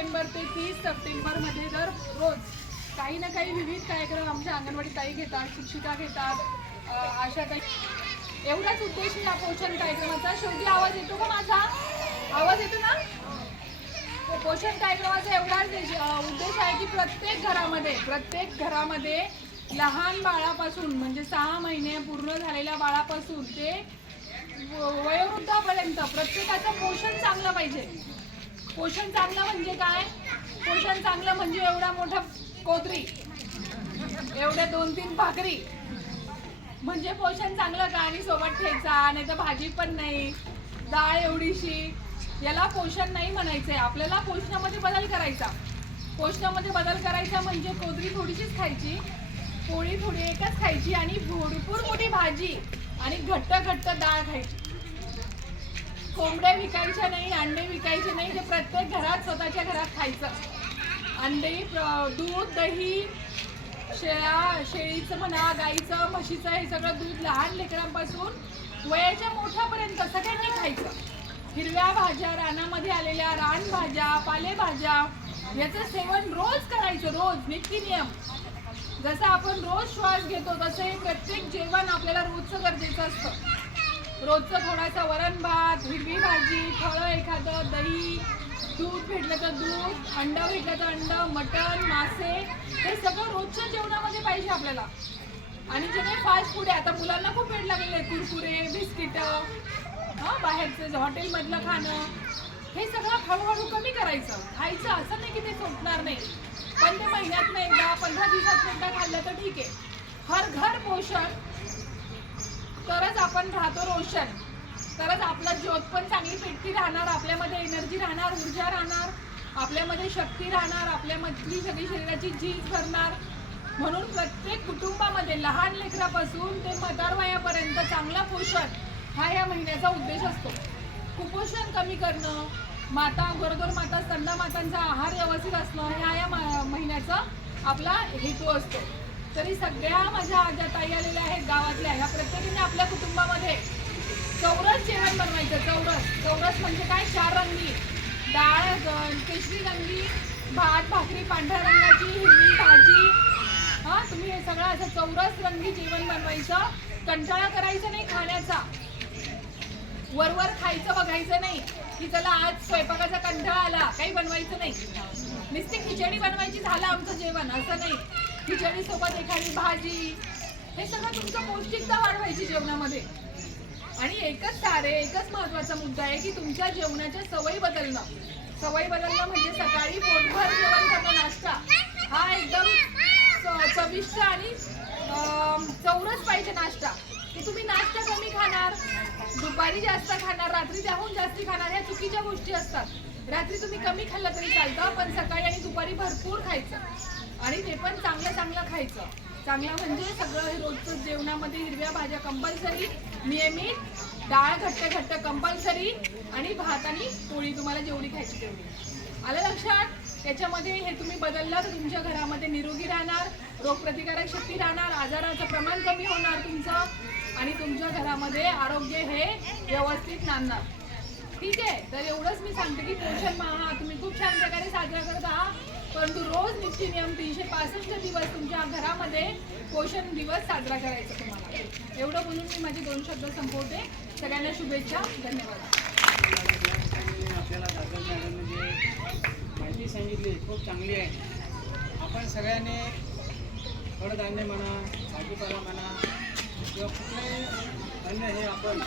September ते तीस सप्टेंबरमध्ये दर रोज काही ना काही विविध कार्यक्रम आमच्या अंगणवाडी ताई घेतात शिक्षिका घेतात आशा ताई. एवढाच उद्देश या पोषण कार्यक्रमाचा. शेवटी आवाज येतो का माझा? आवाज येतो ना? हो, पोषण कार्यक्रमाचा एवढाच उद्देश आहे की प्रत्येक घरामध्ये प्रत्येक घरामध्ये लहान बाळापासून म्हणजे सहा महिने पूर्ण झालेल्या बाळापासून ते व- वयोवृद्धापर्यंत प्रत्येकाचं पोषण चांगलं पाहिजे. पोषण चांगलं म्हणजे काय? पोषण चांगलं म्हणजे एवढा मोठा कोथरी एवढ्या दोन तीन भाकरी. म्हणजे पोषण चांगलं का? आणि सोबत ठेचा नाही तर भाजी पण नाही. डाळ एवढीशी. याला पोषण नाही म्हणायचंय. आपल्याला पोषणामध्ये बदल करायचा. पोषणामध्ये बदल करायचा म्हणजे कोथरी थोडीशीच खायची. पोळी थोडी एकच खायची आणि भरपूर मोठी भाजी आणि घट्ट घट्ट डाळ खायची. कोंबड्या विकायच्या नाही अंडे विकायचे नाही ते प्रत्येक घरात स्वतःच्या घरात खायचं. अंडे प्र- दूध दही शेळ्या शेळीचं म्हणा गाईचं म्हशीचं हे सगळं दूध लहान लेकरांपासून वयाच्या मोठ्यापर्यंत सगळ्यांनी खायचं. हिरव्या भाज्या रानामध्ये आलेल्या रानभाज्या पालेभाज्या याचं सेवन रोज करायचं रोज नित्य नियम जसं आपण रोज श्वास घेतो तसं हे प्रत्येक जेवण आपल्याला रोजचं गरजेचं असतं. रोजचं थोडासा वरण भात हिरवी भाजी फळं एखादं दही दूध भेटलं तर दूध अंडं भेटलं तर अंडं मटण मासे हे सगळं रोजच्या जेवणामध्ये पाहिजे आपल्याला. आणि जे काही फास्ट फूड आहे आता मुलांना खूप वेळ लागलेलं आहे कुरकुरे बिस्किटं हां बाहेरचं हॉटेलमधलं खाणं हे सगळं हळूहळू कमी करायचं. खायचं असं नाही की ते सुटणार नाही. पण ते महिन्यात नाही एकदा पंधरा दिवसात एकदा खाल्लं तर ठीक आहे. हर घर पोषण तरच आपण राहतो रोशन. तरच आपला ज्योत पण चांगली पेटती राहणार आपल्यामध्ये एनर्जी राहणार ऊर्जा राहणार आपल्यामध्ये शक्ती राहणार आपल्यामधली सगळी शरीराची झीज भरणार. म्हणून प्रत्येक कुटुंबामध्ये लहान लेकरापासून ते म्हातार वयापर्यंत चांगला पोषण हा या महिन्याचा उद्देश असतो. कुपोषण कमी करणं माता गरोदर माता स्तंदा मातांचा आहार व्यवस्थित असणं ह्या या मा- महिन्याचा आपला हेतू असतो. तरी सगळ्या माझ्या आज्या ताई आलेल्या आहेत गावातल्या ह्या प्रत्येकीने आपल्या कुटुंबामध्ये चौरस जेवण बनवायचं चौरस. चौरस म्हणजे काय? चार रंगी. डाळ केशरी रंगी भात भाकरी पांढऱ्या रंगाची हिरवी भाजी. हा तुम्ही हे सगळं असं चौरस रंगी जेवण बनवायचं. कंटाळा करायचा नाही खाण्याचा. वरवर खायचं बघायचं नाही. की चला आज स्वयंपाकाचा कंटाळा आला. काही बनवायचं नाही. नुसती खिचडी बनवायची झालं आमचं जेवण. असं नाही. खिचडी सोबत एखादी भाजी. हे सगळं तुमचं पौष्टिकता वाढवायची जेवणामध्ये. आणि एकच सारे एकच महत्त्वाचा मुद्दा आहे की तुमच्या जेवणाच्या सवयी बदलणं. सवयी बदलणं म्हणजे सकाळी पोटभर जेवण करणं नाश्ता. हा एकदम च- चविष्ट आणि चौरस पाहिजे नाश्ता. की तुम्ही नाश्ता कमी खाणार दुपारी जास्त खाणार रात्री त्याहून जास्ती खाणार ह्या चुकीच्या गोष्टी असतात. रात्री तुम्ही कमी खाल्लं तरी चालतं पण सकाळी आणि दुपारी भरपूर खायचं. आणि ते पण चांगलं चांगलं खायचं. चांगलं म्हणजे सगळं हे रोजचं जेवणामध्ये हिरव्या भाज्या कंपल्सरी नियमित डाळ घट्ट घट्ट कंपल्सरी आणि भात आणि पोळी तुम्हाला जेवढी खायची तेवढी. आलं लक्षात? त्याच्यामध्ये हे तुम्ही बदललं तर तुमच्या घरामध्ये निरोगी राहणार रोगप्रतिकारक शक्ती राहणार आजाराचं प्रमाण कमी होणार तुमचं आणि तुमच्या घरामध्ये आरोग्य हे व्यवस्थित नांदणार. ठीक आहे? तर एवढंच मी सांगते की पोषण महा हा तुम्ही खूप छान प्रकारे साजरा करत आहात. परंतु रोज निश्चित नियम तीनशे पासष्ट दिवस तुमच्या घरामध्ये पोषण दिवस साजरा करायचा तुम्हाला. एवढं बोलून मी माझे दोन शब्द संपवते. सगळ्यांना शुभेच्छा. धन्यवाद. आपल्याला माहिती सांगितली खूप चांगली आहे. आपण सगळ्यांनी कडधान्य म्हणा भाजीपाला म्हणा किंवा कुठलंही धान्य हे आपण